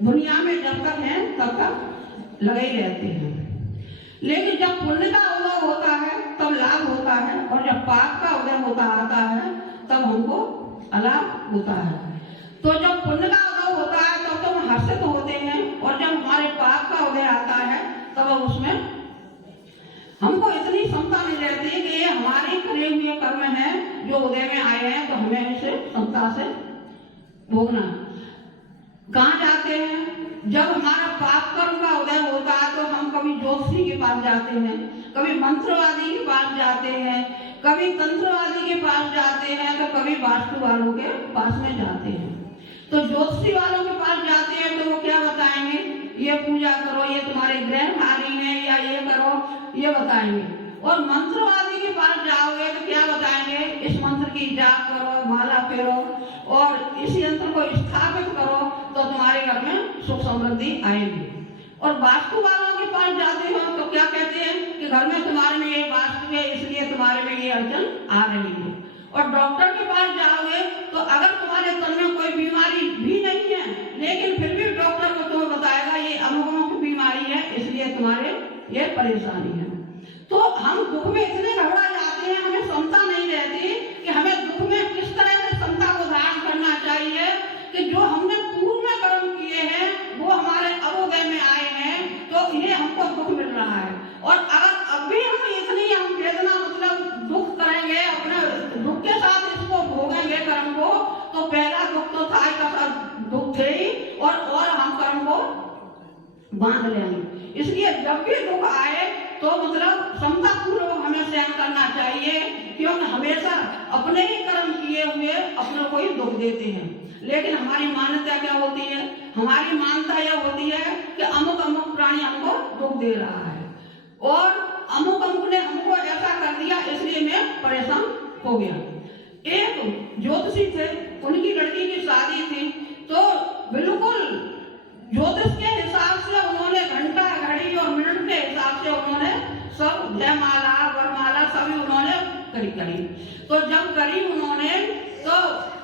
दुनिया में जब तक हैं तब तक लगे ही रहते हैं। लेकिन जब पुण्य का उदय होता है तब लाभ होता है, और जब पाप का उदय होता आता है तब हमको अलाभ होता है। तो जब पुण्य का उदय होता है तब तो हम हर्षित होते हैं, और जब हमारे पाप का उदय आता है तब हम उसमें हमको इतनी क्षमता नहीं रहती है कि ये हमारे करे हुए कर्म है जो उदय में आए हैं, तो हमें इसे क्षमता से भोगना। कहाँ जाते हैं? जब हमारा पाप कर्म का उदय होता है तो हम कभी ज्योतिषी के पास जाते हैं, कभी मंत्रवादी के पास जाते हैं, कभी तंत्रवादी के पास जाते हैं, तो कभी वास्तु वालों के पास में जाते हैं। तो ज्योतिषी वालों के पास जाते हैं तो वो क्या बताएंगे? ये पूजा करो, ये तुम्हारे ग्रह भारी हैं, या ये करो, ये बताएंगे। और मंत्रवादी के पास जाओगे तो क्या बताएंगे? इस मंत्र की जाप करो, माला फेरो, और इस यंत्र को स्थापित करो तो तुम्हारे घर में सुख समृद्धि आएगी। और वास्तु वालों के पास जाते हो तो क्या कहते हैं कि घर में तुम्हारे में ये वास्तु है, इसलिए तुम्हारे में ये अड़चन आ रही है। और डॉक्टर के पास जाओगे तो अगर तुम्हारे तन में कोई बीमारी भी नहीं है, लेकिन फिर भी डॉक्टर को तुम्हें बताएगा ये अमुक की बीमारी है, इसलिए तुम्हारे ये परेशानी है। तो हम दुख में इतने घबरा जाते हैं, हमें क्षमता नहीं रहती कि हमें दुख में किस तरह से क्षमता को धारण करना चाहिए कि जो हमने पूर्व में कर्म किए हैं वो हमारे अवोदय में आए हैं, तो इन्हें हमको दुख मिल रहा है। और अगर अब भी हम इतनी हम वेदना मतलब दुख करेंगे, अपने दुख के साथ इसको भोगेंगे कर्म को, तो पहला दुख तो था का दुख थे ही, और हम कर्म को बांध लेंगे। इसलिए जब भी दुख आए तो मतलब क्षमता पूर्वक हमें सहन करना चाहिए, क्योंकि हमेशा अपने ही कर्म किए हुए अपनों को ही दुख देते हैं। लेकिन हमारी मान्यता क्या होती है? हमारी मान्यता यह होती है कि अमुक अमुक प्राणी हमको दुख दे रहा है, और अमुक अमुक ने हमको ऐसा कर दिया, इसलिए मैं परेशान हो गया। एक ज्योतिषी थे, उनकी लड़की की शादी थी, तो बिल्कुल ज्योतिष के हिसाब से उन्होंने घंटा घड़ी और मिनट के हिसाब से उन्होंने सब जयमाला वरमाला सभी उन्होंने करी। तो जब करी उन्होंने तो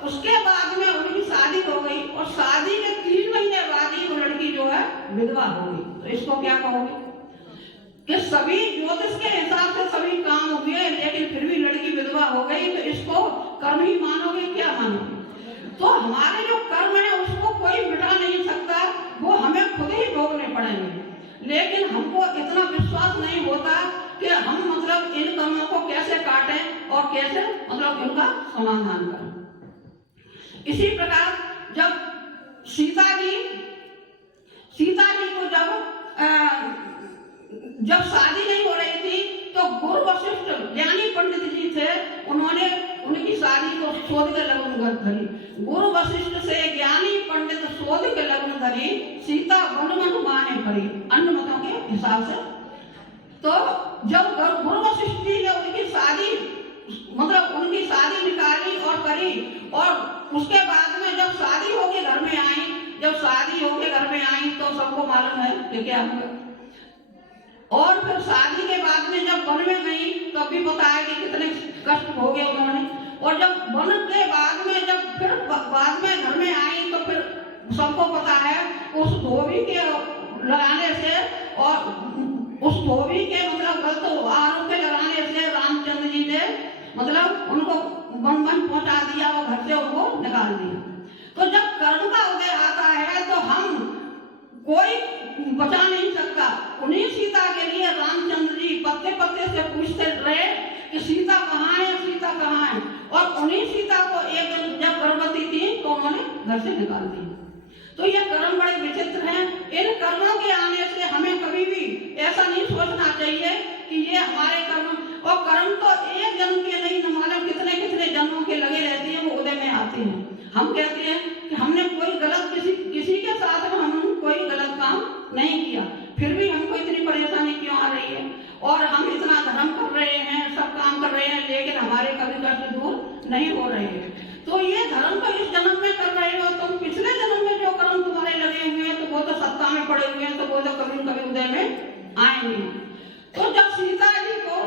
उसके बाद में उनकी शादी हो गई, और शादी के 3 महीने बाद ही वो लड़की जो है विधवा हो गई। तो इसको क्या कहोगे कि सभी ज्योतिष के हिसाब से सभी काम हुए, लेकिन फिर भी लड़की विधवा हो गई, तो इसको कर्म ही मानोगे? क्या मानोगे? तो हमारे जो कर्म है उसको कोई मिटा नहीं सकता, वो हमें खुद ही भोगने पड़ेंगे। लेकिन हमको इतना विश्वास नहीं होता कि हम मतलब इन कर्मों को कैसे काटें और कैसे मतलब इनका समाधान करें। इसी प्रकार जब सीता जी को जब शादी नहीं हो रही थी तो गुरु वशिष्ठ ज्ञानी पंडित जी थे, उन्होंने उनकी शादी को शोध के लग्न धरी। गुरु वशिष्ठ से ज्ञानी पंडित शोध के लग्न धरी, सीता वनमन माने पड़ी अन्य मतों के हिसाब से। तो जब गुरु वशिष्ठ जी ने उनकी शादी निकाली और करी, और उसके बाद में जब शादी होके घर में आई तो सबको मालूम है कि क्या हुआ। और फिर शादी के बाद में जब वन में गई तब भी बताया कि कितने कष्ट भोगे उन्होंने। और जब वन के बाद में जब फिर बाद में घर में आई तो फिर सबको पता है उस धोबी के लगाने से, और उस धोबी के मतलब गलत आरोप के लगाने से रामचंद्र जी ने मतलब उनको वन पहुंचा दिया और घर से उनको निकाल दिया। तो जब कर्म का उदय आता है तो हम कोई बचा नहीं सकता। उन्हीं सीता के लिए रामचंद्र जी पत्ते पत्ते से पूछते रहे कि सीता कहाँ है, सीता कहाँ है, और उन्हीं सीता को एक दिन जब गर्भवती थी तो उन्होंने घर से निकाल दिया। तो ये कर्म बड़े विचित्र हैं। इन कर्मों के आने से हमें कभी भी ऐसा नहीं सोचना चाहिए कि ये हमारे कर्म, और कर्म तो एक जन्म के नहीं, न मालूम कितने कितने जन्मों के लगे रहते हैं, वो उदय में आते हैं। हम कहते हैं कि हमने कोई गलत किसी के साथ में हम कोई गलत काम नहीं किया, फिर भी हमको इतनी परेशानी क्यों आ रही है, और हम इतना धर्म कर रहे हैं, सब काम कर रहे हैं, लेकिन हमारे कभी कष्ट दूर नहीं हो रहे हैं। तो ये धर्म तो इस जन्म में कर रहे हो, तुम पिछले जन्म में जो कर्म तुम्हारे लगे हुए हैं तो वो तो सत्ता में पड़े हुए हैं, तो वो तो कभी कभी उदय में आएंगे। तो जब सीता जी को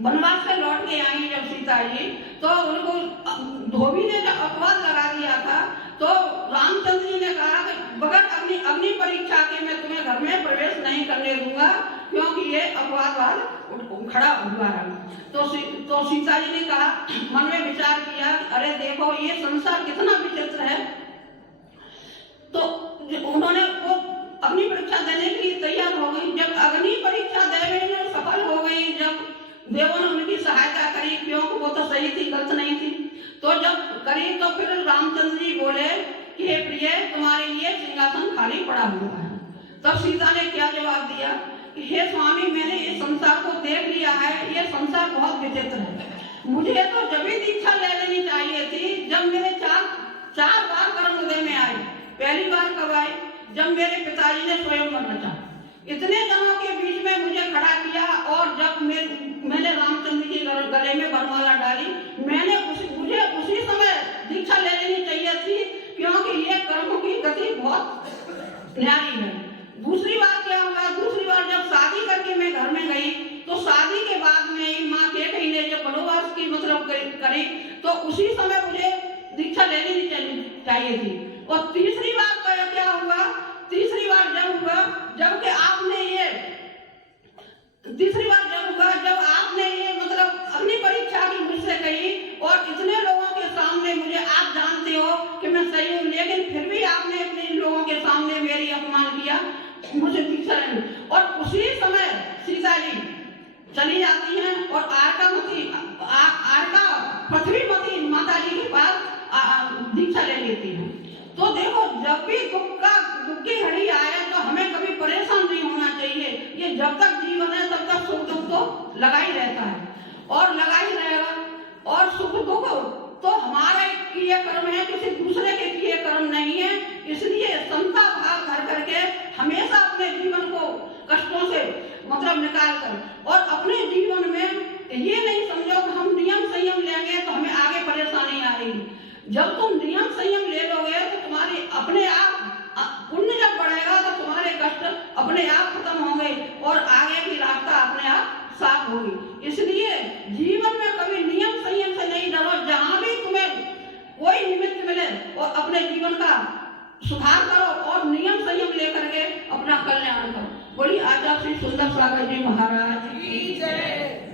वनवास से लौट के आई, जब सीता जी तो उनको धोबी ने जब अपवाद लगा दिया था, तो रामचंद्र जी ने कहा कि बगैर अग्नि अग्नि परीक्षा के मैं तुम्हें घर में प्रवेश नहीं करने दूंगा, क्योंकि ये अपवादवाद खड़ा हुआ है। तो सीता जी ने कहा, मन में विचार किया, अरे देखो ये संसार कितना विचित्र है। तो उन्होंने वो अग्नि परीक्षा देने के लिए तैयार हो गई। जब अग्नि परीक्षा देने में सफल हो गई, जब देवों ने उनकी सहायता करी, क्योंकि वो तो सही थी, गलत नहीं थी, तो जब करी तो फिर रामचंद्र जी बोले कि हे प्रिय, तुम्हारे लिए सिंहासन खाली पड़ा हुआ है। तब सीता ने क्या जवाब दिया कि हे स्वामी, मैंने इस संसार को देख लिया है, ये संसार बहुत विचित्र है। मुझे तो जब भी दीक्षा ले लेनी चाहिए थी जब मेरे चार बार कर्म उदय में आई। पहली बार कब आई? जब मेरे पिताजी ने स्वयंवर रचा, इतने जनों के बीच में मुझे खड़ा किया, और जब मैंने रामचंद्र के गले में वरमाला डाली, मुझे उसी समय दीक्षा ले लेनी चाहिए थी, क्योंकि ये कर्म की गति बहुत न्यारी है। दूसरी बार क्या हुआ? दूसरी बार जब शादी करके मैं घर में गई, तो शादी के बाद में माँ केकई ने जब वनवास की मतलब करी, तो उसी समय मुझे दीक्षा ले लेनी चाहिए थी। और तीसरी बार क्या हुआ? तीसरी बार जब हुआ जब आपने ये मतलब अग्नि परीक्षा की मुझसे कही, और इतने लोगों के सामने मुझे, आप जानते हो कि मैं सही हूँ, लेकिन फिर भी आपने अपने लोगों के सामने मेरी अपमान किया, मुझे दीक्षा लेनी। और उसी समय सीता जी चली जाती हैं और पृथ्वीमती माता जी के पास दीक्षा ले लेती हैं। तो देखो, जब भी दुख की घड़ी आए तो हमें कभी परेशान नहीं होना चाहिए। ये जब तक जीवन है तब तक सुख दुख तो लगा ही रहता है और लगा ही रहेगा। और सुख दुख तो हमारे किए कर्म है, किसी दूसरे के किए कर्म नहीं है। इसलिए समता भाव धर करके हमेशा अपने जीवन को कष्टों से मतलब निकाल कर, और अपने जीवन में ये नहीं समझो कि हम नियम संयम लेंगे तो हमें आगे परेशानी आएगी। जब तुम नियम संयम ले लोगे तो तुम्हारे अपने आप पुण्य जब बढ़ेगा तो तुम्हारे कष्ट अपने आप खत्म होंगे और आगे की रास्ता अपने आप साफ होगी। इसलिए जीवन में कभी नियम संयम से नहीं डरो। जहां भी तुम्हें कोई निमित्त मिले और अपने जीवन का सुधार करो और नियम संयम लेकर के अपना कल्याण करो। बड़ी आचार्य श्री सुंदर सागर जी महाराज की जय।